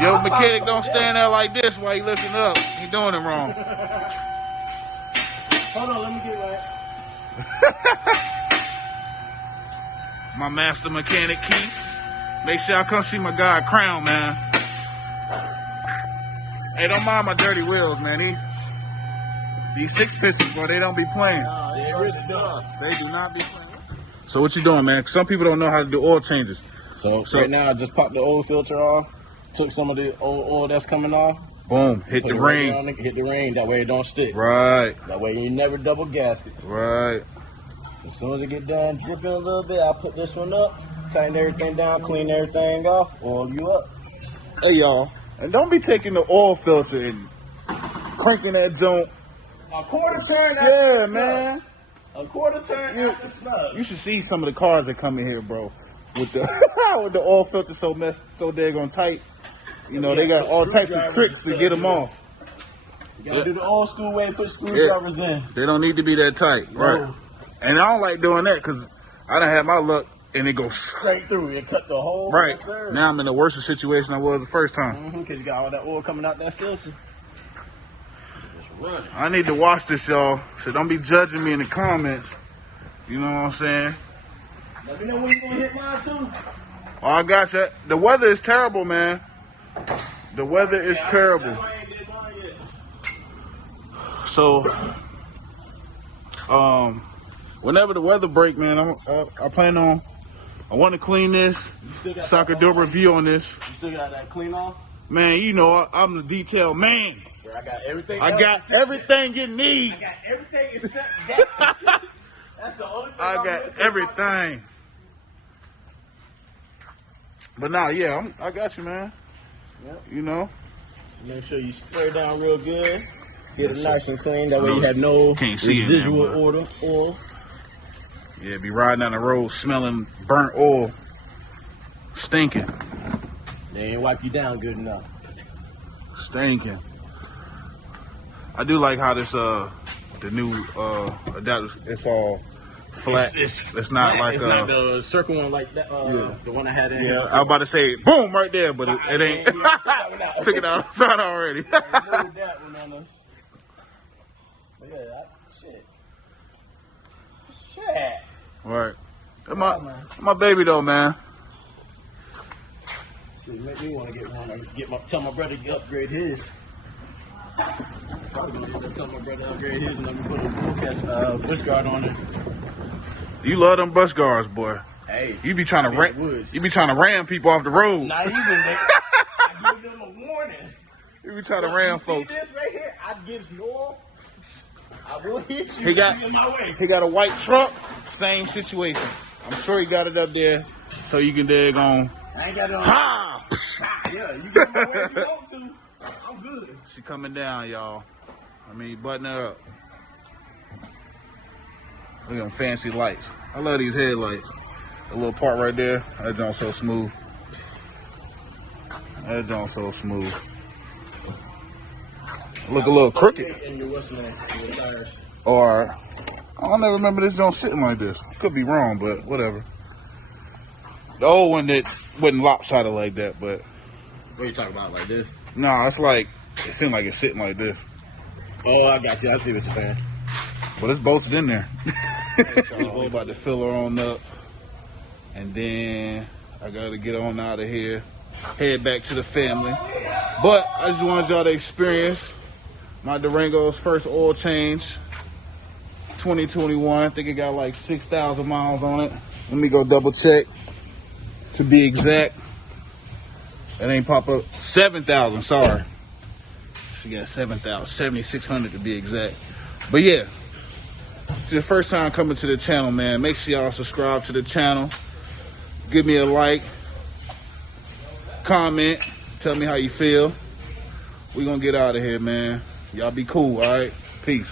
Your mechanic don't stand there like this while he lifting up. He doing it wrong. Hold on, let me get right. My master mechanic Keith. Make sure y'all come see my guy Crown, man. Hey, don't mind my dirty wheels, man. These six pistons, bro, they don't be playing. They really don't. They do not be playing. So what you doing, man? Some people don't know how to do oil changes. So right now, I just popped the old filter off. Took some of the old oil that's coming off. Boom, hit the ring. Hit the ring, that way it don't stick. Right. That way you never double gasket. Right. As soon as it get done dripping a little bit, I'll put this one up, tighten everything down, clean everything off, oil you up. Hey, y'all. And don't be taking the oil filter and cranking that joint. A quarter turn Yeah, after man. A quarter turn after snug. You should see some of the cars that come in here, bro, with the with the oil filter so daggone tight. You know, they got all types of tricks to get them off. You gotta do the old school way and put screwdrivers in. They don't need to be that tight, right? And I don't like doing that because I done had my luck and it goes straight through. It cut the whole right. Now I'm in a worse situation I was the first time. Because you got all that oil coming out that filter. I need to watch this, y'all. So don't be judging me in the comments. You know what I'm saying? Let me know when you're gonna hit mine too. Oh, I got you. The weather is terrible, man. The weather is terrible. That's why I ain't did mine yet. So, whenever the weather break, man, I want to clean this so I can do a review on this. You still got that clean off? Man, you know I'm the detail man. I got everything. I got everything you need. I got everything except that. That's the only thing I got everything. But nah, yeah, I got you, man. Yep. You know. Make sure you spray down real good. Get it nice and clean. That way you have no residual oil. Yeah, be riding down the road smelling burnt oil, stinking. They ain't wipe you down good enough. Stinking. I do like how this the new adapter, it's all flat. It's not flat. like it's not the circle one like that. The one I had in here. I was about to say boom right there, but it ain't. Took it outside already. I removed that one on us. But yeah, shit. Right. That's my baby though, man. Shit, make me want to get one. Tell my brother to upgrade his. Probably gonna tell my brother to upgrade his and let me put a bush guard on it. You love them bus guards, boy. Hey, you be trying to ram people off the road. Not even that. I give them a warning. You be trying to ram folks. See this right here? I give no. I will hit you. He got a white truck. Same situation. I'm sure he got it up there so you can daggone. I ain't got it on. Ha! Yeah, you get my way if you want to. I'm good. She coming down, y'all. I mean, button her up. Look at them fancy lights. I love these headlights. The little part right there, that joint's so smooth. That joint's so smooth. Look a little crooked. Or, I don't ever remember this joint sitting like this. Could be wrong, but whatever. The old one that wasn't lopsided like that, but. What are you talking about, like this? No, it's like, it seemed like it's sitting like this. Oh, I got you. I see what you're saying. But it's bolted in there. We're about to fill her on up. And then I got to get on out of here. Head back to the family. But I just wanted y'all to experience my Durango's first oil change. 2021. I think it got like 6,000 miles on it. Let me go double check to be exact. That ain't pop up. 7,000, sorry. She got 7,000, 7,600 to be exact. But yeah, it's your first time coming to the channel, man. Make sure y'all subscribe to the channel. Give me a like. Comment. Tell me how you feel. We're gonna get out of here, man. Y'all be cool, all right? Peace.